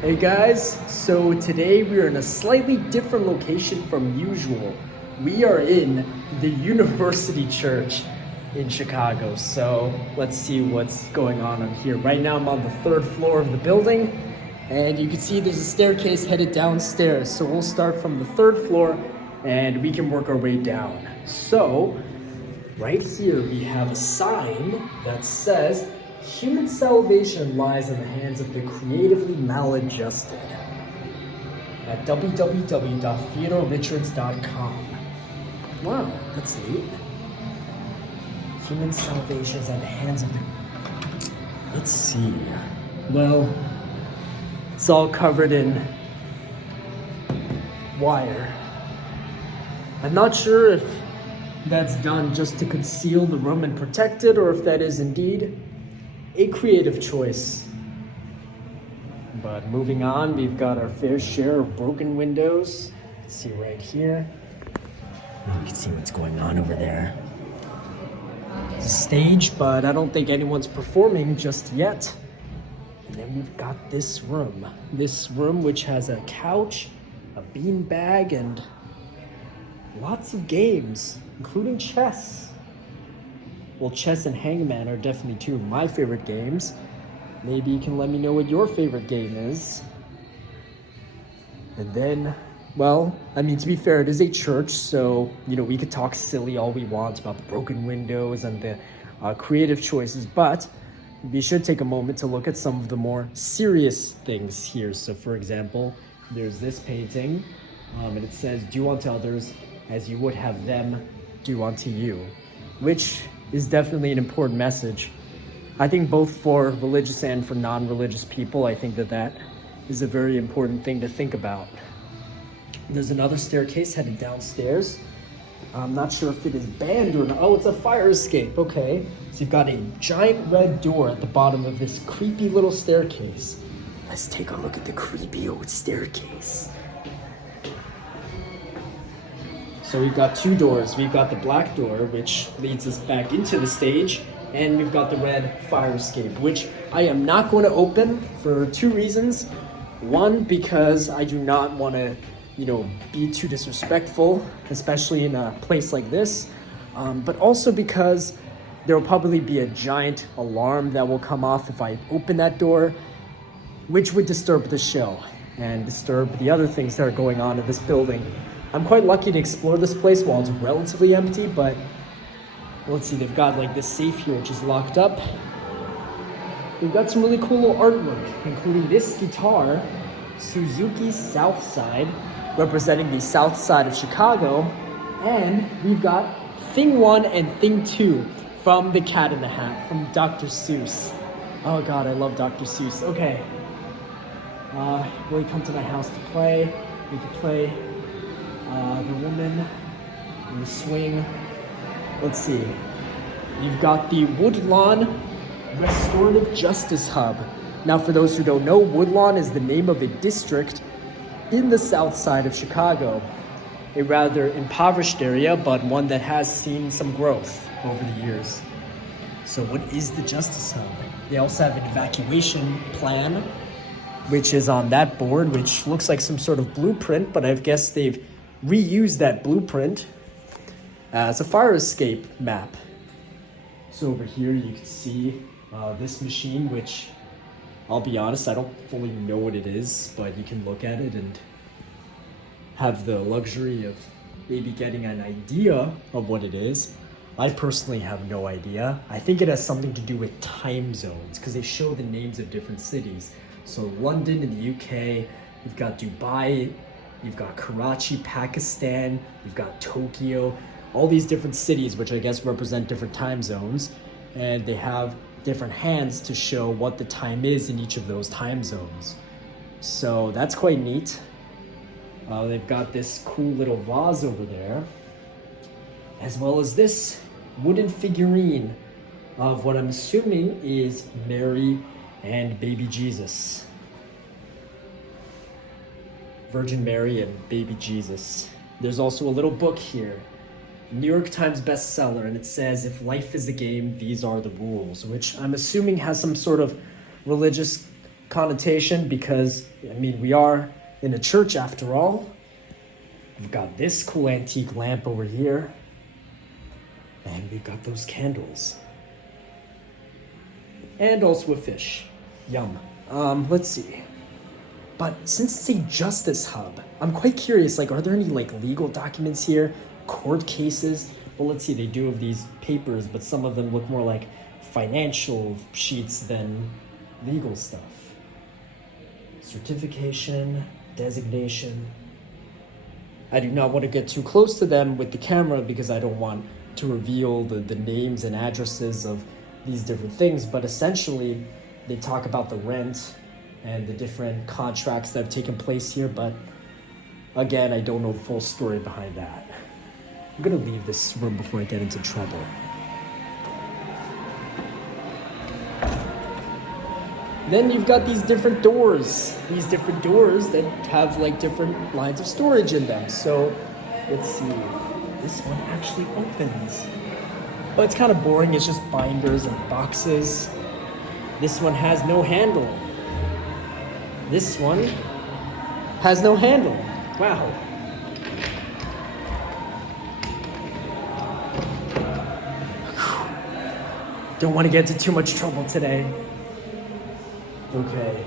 Hey guys, so today we are in a slightly different location from usual. We are in the University Church in Chicago. So let's see what's going on here. Right now I'm on the third floor of the building, and you can see there's a staircase headed downstairs. So we'll start from the third floor and we can work our way down. So right here we have a sign that says human salvation lies in the hands of the creatively maladjusted at www.theodorerichards.com. Wow, that's neat. Human salvation is in the hands of the... Let's see. Well, it's all covered in wire. I'm not sure if that's done just to conceal the room and protect it, or if that is indeed a creative choice. But moving on, we've got our fair share of broken windows. Let's see right here. You can see what's going on over there. It's a stage, but I don't think anyone's performing just yet. And then we've got this room. This room which has a couch, a beanbag, and lots of games, including chess. Well, chess and hangman are definitely two of my favorite games. Maybe you can let me know what your favorite game is. And then, well, I mean, to be fair, it is a church, so, we could talk silly all we want about the broken windows and the creative choices, but we should take a moment to look at some of the more serious things here. So, for example, there's this painting, and it says, "Do unto others as you would have them do unto you," which is definitely an important message. I think both for religious and for non-religious people, I think that is a very important thing to think about. There's another staircase heading downstairs. I'm not sure if it is banned or not. Oh, it's a fire escape. Okay. So you've got a giant red door at the bottom of this creepy little staircase. Let's take a look at the creepy old staircase. So we've got two doors. We've got the black door, which leads us back into the stage, and we've got the red fire escape, which I am not going to open for two reasons. One, because I do not want to, be too disrespectful, especially in a place like this. But also because there will probably be a giant alarm that will come off if I open that door, which would disturb the show and disturb the other things that are going on in this building. I'm quite lucky to explore this place while it's relatively empty, but let's see, they've got like this safe here which is locked up. We've got some really cool little artwork, including this guitar, Suzuki Southside, representing the south side of Chicago, and we've got Thing 1 and Thing 2 from The Cat in the Hat, from Dr. Seuss. Oh god, I love Dr. Seuss. Okay. Will you come to my house to play? We could play The Woman in the Swing. Let's see. You've got the Woodlawn Restorative Justice Hub. Now, for those who don't know, Woodlawn is the name of a district in the south side of Chicago. A rather impoverished area, but one that has seen some growth over the years. So what is the Justice Hub? They also have an evacuation plan, which is on that board, which looks like some sort of blueprint, but I guess they've reused that blueprint as a fire escape map. So over here you can see this machine, which I'll be honest, I don't fully know what it is, but you can look at it and have the luxury of maybe getting an idea of what it is. I personally have no idea. I think it has something to do with time zones, because they show the names of different cities. So London in the UK, you've got Dubai, you've got Karachi, Pakistan, you've got Tokyo, all these different cities, which I guess represent different time zones, and they have different hands to show what the time is in each of those time zones. So that's quite neat. They've got this cool little vase over there, as well as this wooden figurine of what I'm assuming is Mary and baby Jesus. Virgin Mary and baby Jesus. There's also a little book here, New York Times bestseller, and it says, "If life is a game, these are the rules," which I'm assuming has some sort of religious connotation because, I mean, we are in a church after all. We've got this cool antique lamp over here. And we've got those candles. And also a fish. Yum. Let's see. But since it's a justice hub, I'm quite curious, like, are there any, like, legal documents here? Court cases? Well, let's see, they do have these papers, but some of them look more like financial sheets than legal stuff. Certification, designation. I do not want to get too close to them with the camera because I don't want to reveal the names and addresses of these different things, but essentially they talk about the rent and the different contracts that have taken place here, but again, I don't know the full story behind that. I'm gonna leave this room before I get into trouble. Then you've got these different doors that have like different lines of storage in them. So let's see, this one actually opens. But it's kind of boring, it's just binders and boxes. This one has no handle. This one has no handle. Wow. Don't want to get into too much trouble today. Okay.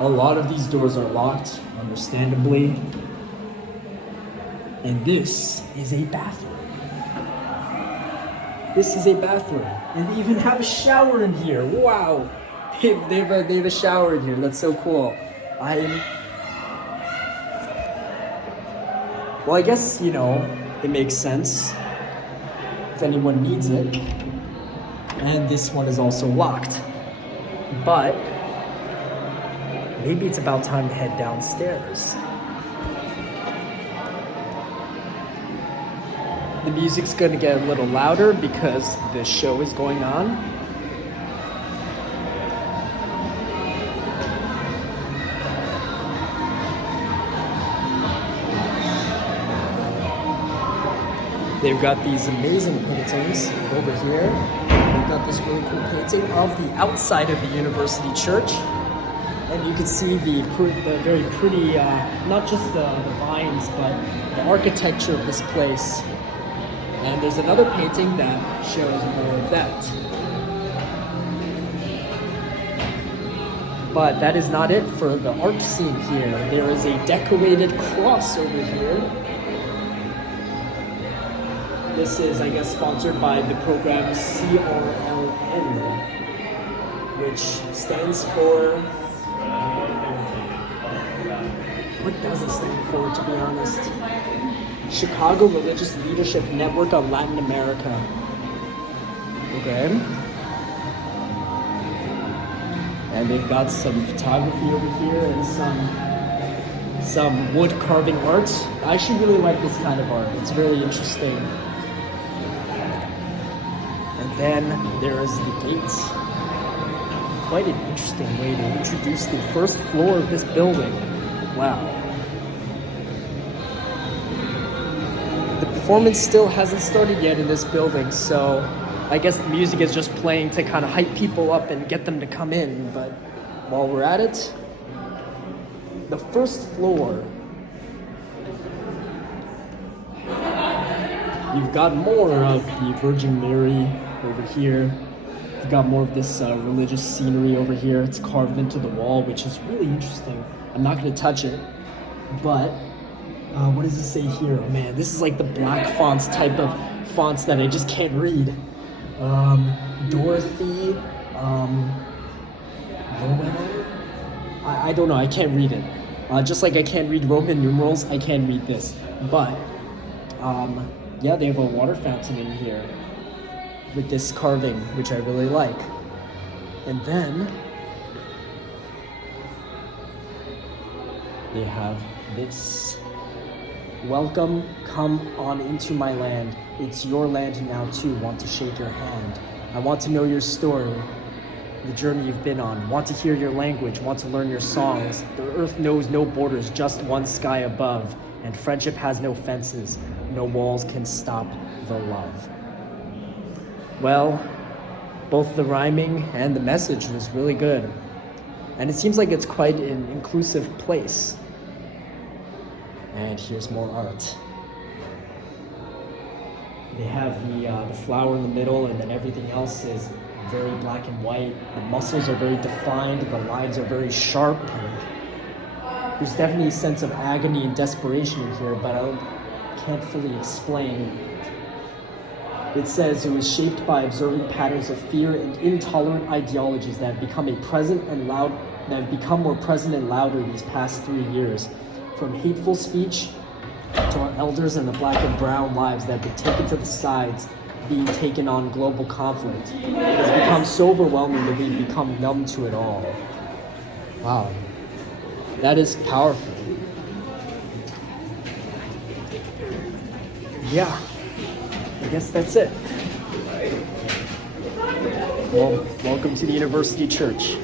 A lot of these doors are locked, understandably. And this is a bathroom. This is a bathroom. And they even have a shower in here. Wow. They have a shower in here. That's so cool. Well, I guess, you know, it makes sense if anyone needs it. And this one is also locked. But maybe it's about time to head downstairs. The music's gonna get a little louder because the show is going on. They've got these amazing paintings over here. They've got this really cool painting of the outside of the university church. And you can see the very pretty, not just the vines, but the architecture of this place. And there's another painting that shows more of that. But that is not it for the art scene here. There is a decorated cross over here. This is, I guess, sponsored by the program CRLN, which stands for... What does it stand for, to be honest? Chicago Religious Leadership Network of Latin America. Okay. And they've got some photography over here and some wood carving art. I actually really like this kind of art. It's very interesting. And then there is the gates. Quite an interesting way to introduce the first floor of this building. Wow. The performance still hasn't started yet in this building, so I guess the music is just playing to kind of hype people up and get them to come in. But while we're at it, the first floor, you've got more of the Virgin Mary over here. You've got more of this religious scenery over here. It's carved into the wall, which is really interesting. I'm not going to touch it, but what does it say here? Oh man, this is like the black fonts type of fonts that I just can't read. Dorothy, Roman. I don't know, I can't read it. Just like I can't read Roman numerals, I can't read this. But, yeah, they have a water fountain in here with this carving, which I really like. And then they have this. Welcome, come on into my land. It's your land now too. Want to shake your hand. I want to know your story, the journey you've been on. Want to hear your language, want to learn your songs. The earth knows no borders, just one sky above. And friendship has no fences. No walls can stop the love. Well, both the rhyming and the message was really good. And it seems like it's quite an inclusive place. And here's more art. They have the flower in the middle, and then everything else is very black and white. The muscles are very defined, the lines are very sharp. And there's definitely a sense of agony and desperation in here, but I can't fully explain. It says it was shaped by observing patterns of fear and intolerant ideologies that have become more present and louder these past 3 years. From hateful speech to our elders and the black and brown lives that have been taken to the sides, being taken on global conflict. It has become so overwhelming that we've become numb to it all. Wow. That is powerful. Yeah. I guess that's it. Well, welcome to the University Church.